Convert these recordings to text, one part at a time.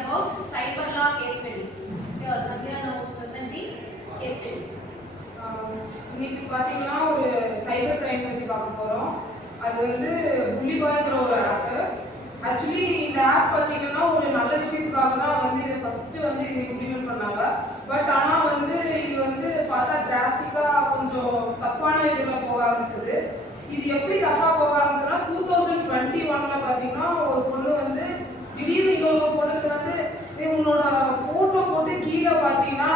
about cyber law case studies. Here, Samira now present the case study. இன்னைக்கு பார்த்தீங்கன்னா ஒரு cyber crime பற்றி பார்க்க போகிறோம். அது வந்து புள்ளிபாய்ன்ற ஒரு ஆப். ஆக்சுவலி இந்த ஆப் பார்த்தீங்கன்னா ஒரு நல்ல விஷயத்துக்காக தான் வந்து இது ஃபஸ்ட்டு வந்து இது இம்ப்ளிமெண்ட் பண்ணாங்க. பட் ஆனால் வந்து இது வந்து பார்த்தா டிராஸ்டிக்காக கொஞ்சம் தப்பான இதில் போக ஆரம்பிச்சது. இது எப்படி தப்பாக போக ஆரம்பிச்சதுன்னா 2021 பார்த்தீங்கன்னா ஒரு பொண்ணு வந்து திடீர்னு இன்னொரு பொண்ணுக்கு வந்து உன்னோட ஃபோட்டோ போட்டு கீழே பார்த்தீங்கன்னா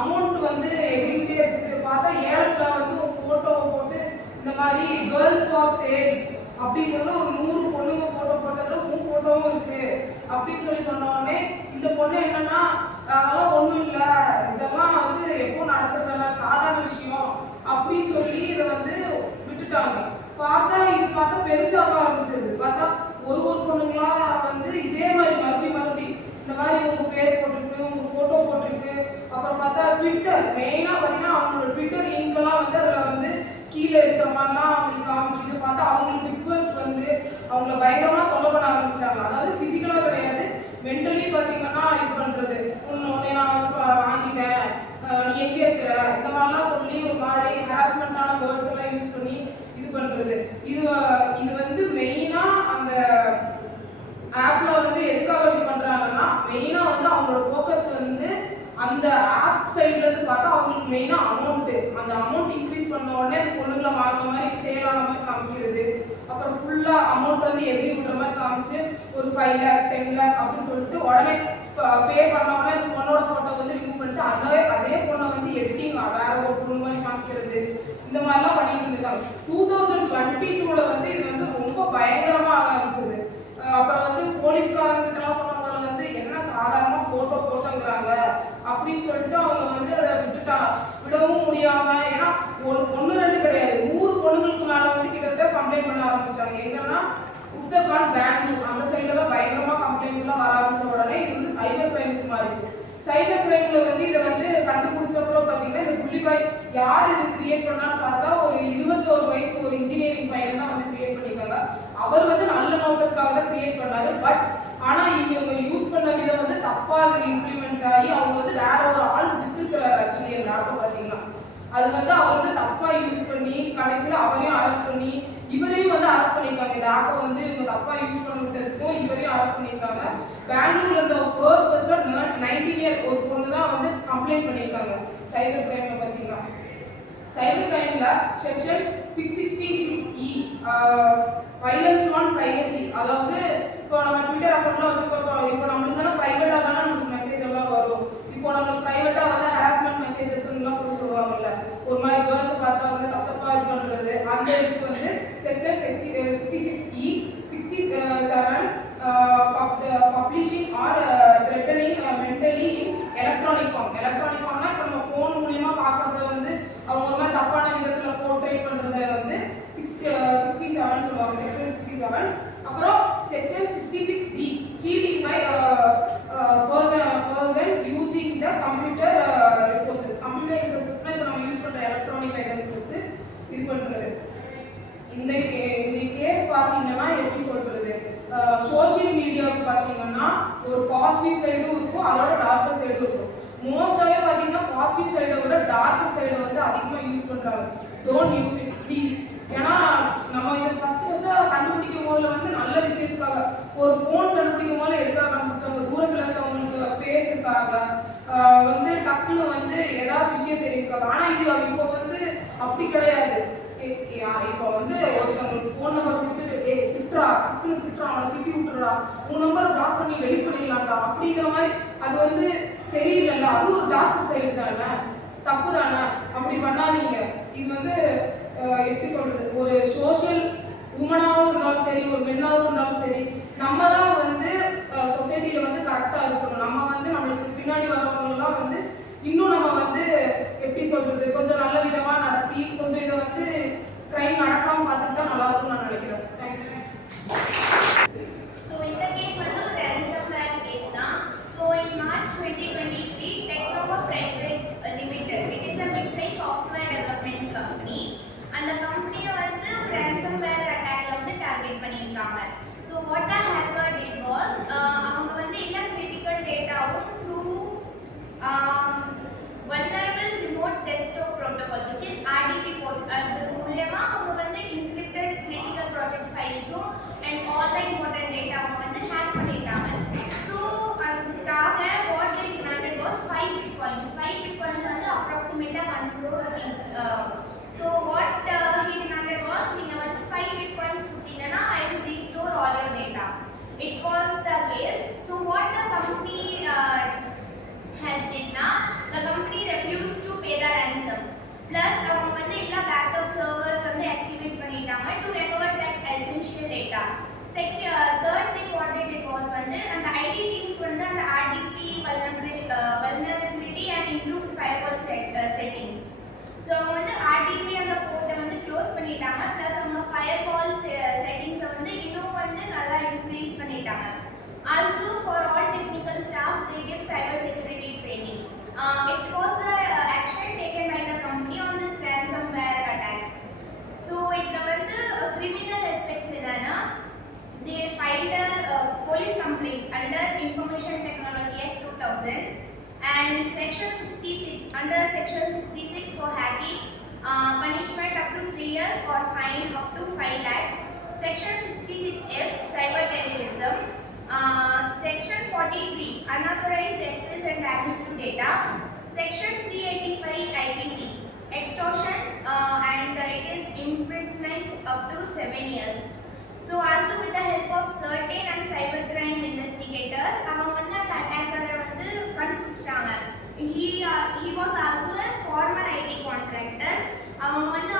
அமௌண்ட் வந்து எகிரிக்கிட்டே இருக்குது. பார்த்தா ஏலத்தில் வந்து ஒரு ஃபோட்டோவை போட்டு இந்த மாதிரி கேர்ள்ஸ் ஃபார் சேல்ஸ் அப்படிங்கிறது ஒரு 100 பொண்ணுங்க ஃபோட்டோ போட்டதில் உன் ஃபோட்டோவும் இருக்குது அப்படின்னு சொல்லி சொன்ன உடனே இந்த பொண்ணு என்னன்னா அதெல்லாம் ஒன்றும் இல்லை, இதெல்லாம் வந்து எப்போ நடக்கிறதில்ல, சாதாரண விஷயம் அப்படின்னு சொல்லி இதை வந்து விட்டுட்டாங்க. பார்த்தா பெருசாக ஆரம்பிச்சது. பார்த்தா ஒரு பொண்ணுங்களா வந்து இதே மாதிரி மறுபடி இந்த மாதிரி உங்கள் பேர் போட்டிருக்கு, உங்கள் ஃபோட்டோ போட்டிருக்கு. அப்புறம் பார்த்தா ட்விட்டர் மெயினாக பார்த்தீங்கன்னா அவங்களோட ட்விட்டர் லிங்க்லாம் வந்து அதில் வந்து கீழே இருக்கிற மாதிரிலாம் அவங்களுக்கு காமிக்குது. பார்த்தா அவங்களுக்கு ரிக்வெஸ்ட் வந்து அவங்கள பயங்கரமாக தொல்லை பண்ண ஆரம்பிச்சிட்டாங்க. அதாவது ஃபிசிக்கலாக கிடையாது, மென்டலி பார்த்தீங்கன்னா இது பண்ணுறது. உன்னை நான் வந்து வாங்கிட்டேன், நீ எங்கே இருக்கிற, இந்த மாதிரிலாம் சொல்லி ஒரு மாதிரி ஹராஸ்மெண்ட்டான வேர்ட்ஸ் எல்லாம் யூஸ் பண்ணி இது பண்ணுறது. இது வந்து மெயினாக அந்த ஆப்பில் வந்து எதுக்காக இப்படி பண்ணுறாங்கன்னா மெயினாக வந்து அவங்களோட ஃபோக்கஸ் வந்து அந்த ஆப் சைட்லேருந்து பார்த்தா அவங்களுக்கு மெயினாக அமௌண்ட்டு, அந்த அமௌண்ட் இன்க்ரீஸ் பண்ண உடனே அந்த பொண்ணுங்களை வாங்கின மாதிரி சேலான மாதிரி காமிக்கிறது. அப்புறம் ஃபுல்லாக அமௌண்ட் வந்து எதிரி விடுற மாதிரி காமிச்சு ஒரு 5 lakh 10 lakh அப்படின்னு சொல்லிட்டு உடனே பே பண்ண உடனே அந்த பொண்ணோட ஃபோட்டோ வந்து ரிமூவ் பண்ணிட்டு அதே பொண்ணை வந்து எடிட்டிங் வேற ஒரு பொண்ணு மாதிரி காமிக்கிறது. இந்த மாதிரிலாம் பண்ணிட்டு இருந்திருக்காங்க. 2022 வந்து இது வந்து ரொம்ப பயங்கரமாக ஆக ஆரம்பிச்சது. அப்புறம் வந்து போலீஸ்காரங்கிட்டலாம் சொன்னவங்க வந்து என்ன சாதாரணமாக ஃபோட்டோங்கிறாங்க அப்படின்னு சொல்லிட்டு அவங்க வந்து அதை விடவும் முடியாமல், ஏன்னா ஒரு பொண்ணு 2 கிடையாது 100 பொண்ணுங்களுக்கு மேலே வந்து கிட்டத்தட்ட கம்ப்ளைண்ட் பண்ண ஆரம்பிச்சிட்டாங்க. எங்கன்னா உத்தரகாண்ட், பெங்களூர் அந்த சைடில் தான் பயங்கரமாக கம்ப்ளைண்ட்ஸ் எல்லாம் வர ஆரம்பிச்ச உடனே இது வந்து சைபர் கிரைமுக்கு மாறிச்சு. சைபர் கிரைம்ல வந்து இதை வந்து கண்டுபிடிச்சப்பறம் பார்த்தீங்கன்னா இந்த புள்ளிபாய் யார் இது கிரியேட் பண்ணான்னு பார்த்தா ஒரு 21 வயசு ஒரு இன்ஜினியரிங் பையன் தான் வந்து கிரியேட் பண்ணியிருக்காங்க. அவர் வந்து நல்ல நோக்கத்துக்காக தான் கிரியேட் பண்ணாரு. பட் ஆனால் இவங்க யூஸ் பண்ண விதம் வந்து தப்பாக அது இம்ப்ளிமெண்ட் ஆகி அவங்க வந்து வேற ஒரு ஆள் வித்துருக்கிறாரு. ஆக்சுவலி அந்த ஆப்பை பார்த்தீங்கன்னா அது வந்து அவர் வந்து தப்பாக யூஸ் பண்ணி கடைசியில் அவரையும் அரெஸ்ட் பண்ணி இவரையும் வந்து அரெஸ்ட் பண்ணியிருக்காங்க. இந்த ஆப்பை வந்து இவங்க தப்பாக யூஸ் பண்ணிட்டதுக்கும் இவரையும் அரெஸ்ட் பண்ணியிருக்காங்க. பெங்களூர்ல இந்த ஃபர்ஸ்ட் பர்சன் 19 year ஒரு பொண்ணு தான் வந்து கம்ப்ளைண்ட் பண்ணியிருக்காங்க சைபர் கிரைம்ல. பார்த்தீங்கன்னா சைபர் கிரைம்ல section 666E violence on privacy, அதாவது இப்போ நம்ம ட்விட்டர் அக்கௌண்ட்லாம் வச்சுருக்கோம். இப்போ நம்மளுக்கு தானே ப்ரைவேட்டாக தானே நமக்கு மெசேஜ் எல்லாம் வரும். இப்போ நம்மளுக்கு ப்ரைவேட்டாக வந்து ஹராஸ்மெண்ட் மெசேஜஸ்லாம் சொல்லுவாங்கல்ல, ஒரு மாதிரி கேர்ள்ஸை பார்த்தா வந்து தப்பாக இது பண்ணுறது. அந்த இதுக்கு வந்து section 66E 67 publishing or threatening mentally in electronic form. Electronic ஃபார்ம்னா இப்போ நம்ம ஃபோன் மூலியமா பார்க்கறத வந்து அவங்க ஒரு மாதிரி தப்பான விதத்தில் போர்ட்ரேட் பண்ணுறத வந்து 67 சொல்லுவாங்க, செக்ஷன் 67. அப்புறம் section 66D cheating by person using the computer resources. Computer ரிசோர்ஸஸ்னா இப்போ நம்ம யூஸ் பண்ணுற எலக்ட்ரானிக் ஐட்டம்ஸ் வச்சு இது பண்ணுறது. இந்த கேஸ் பார்த்தீங்கன்னா எப்படி சொல்றது, சோஷியல் மீடியாவுக்கு பார்த்தீங்கன்னா ஒரு பாசிட்டிவ் சைடும் இருக்கும், அதோட டார்க்கர் சைடும் இருக்கும். மோஸ்டாகவே பார்த்தீங்கன்னா பாசிட்டிவ் சைடை விட டார்க்கர் சைடை வந்து அதிகமாக யூஸ் பண்ணுறாங்க. Don't use it please. ஏன்னா நம்ம இதை ஃபஸ்ட்டாக கண்டுபிடிக்கும் போது வந்து நல்ல விஷயத்துக்காக ஒரு ஃபோன் கண்டுபிடிக்கும் போது எதுக்காக கண்டுபிடிச்சாங்க, தூரத்தில் இருக்கவங்களுக்கு பேசுறதுக்காக வந்து டக்குன்னு வந்து ஏதாவது விஷயம் தெரியுதுக்காக. ஆனால் இது இப்போ வந்து அப்படி கிடையாது. இப்போ வந்து ஒருத்தவங்களுக்கு ஃபோன் நம்பர் கொடுத்துட்டு திட்டுறா, டக்குன்னு திட்டுறா, அவனை திட்டி விட்டுறா, உன் நம்பரை பிளாக் பண்ணி டெலிட் பண்ணிடலாம்டா அப்படிங்கிற மாதிரி அது வந்து சரியில்லைல்ல. அது ஒரு டார்க் சைடு தானே, தப்பு தானே, அப்படி பண்ணாதீங்க. இது வந்து எப்படி சொல்றது, ஒரு சோஷியல் உமனாகவும் இருந்தாலும் சரி, ஒரு மென்னாகவும் இருந்தாலும் சரி, நம்ம தான் வந்து சொசைட்டியில் வந்து கரெக்டாக இருக்கணும். நம்ம வந்து நம்மளுக்கு பின்னாடி வரவங்களெல்லாம் வந்து இன்னும் நம்ம வந்து எப்படி சொல்றது கொஞ்சம் நல்ல விதமாக நடத்தி கொஞ்சம் இதை வந்து கிரைம் நடக்காமல் பார்த்துக்கிட்டா நல்லா இருக்கும்னு நான் நினைக்கிறேன். தேங்க்யூ. ஸோ இந்த கேஸ் வந்து ஒரு ransomware கேஸ் தான். So in March 2023 Technova Private Limited, it is a mid-size software development company. அந்த கம்பெனியை வந்து ஒரு ransomware attackல வந்து டார்கெட் பண்ணியிருக்காங்க. So what the hacker did was crore rupees. So what he demanded was, நீங்க வந்து 5 bitcoins கொடுத்தீங்கன்னா I will restore all your data. It was the case. So what the company has did now, the company refused to pay the ransom. Plus அவங்க வந்து எல்லா backup servers வந்து activate பண்ணிட்டாங்க to recover that essential data. Third thing what they did was வந்து அந்த ID team வந்து அந்த RDP vulnerability and improved firewall settings. So அவங்க வந்து RDP அந்த போர்ட்டை வந்து க்ளோஸ் பண்ணிட்டாங்க. plus அவங்க firewall settings வந்து இன்னும் வந்து நல்லா இன்க்ரீஸ் பண்ணிட்டாங்க. Also for all technical staff they give cyber security training. It was the action taken by the company on this ransomware attack. So இதுல வந்து criminal aspects என்னன்னா, they filed a police complaint under Information Technology Act 2000 and section 66 under section 66 for hacking, punishment up to 3 years or fine up to 5 lakhs. Section 66F cyber terrorism, section 43 unauthorized access and damage to data, section 385 IPC extortion, and it is imprisonment up to 7 years. So also with the help of certain and cybercrime investigators, அவங்க வந்து அந்த அட்டாக்கரை வந்து கண்டுபிடிச்சிட்டாங்க. He was also a former IT contractor. அவங்க வந்து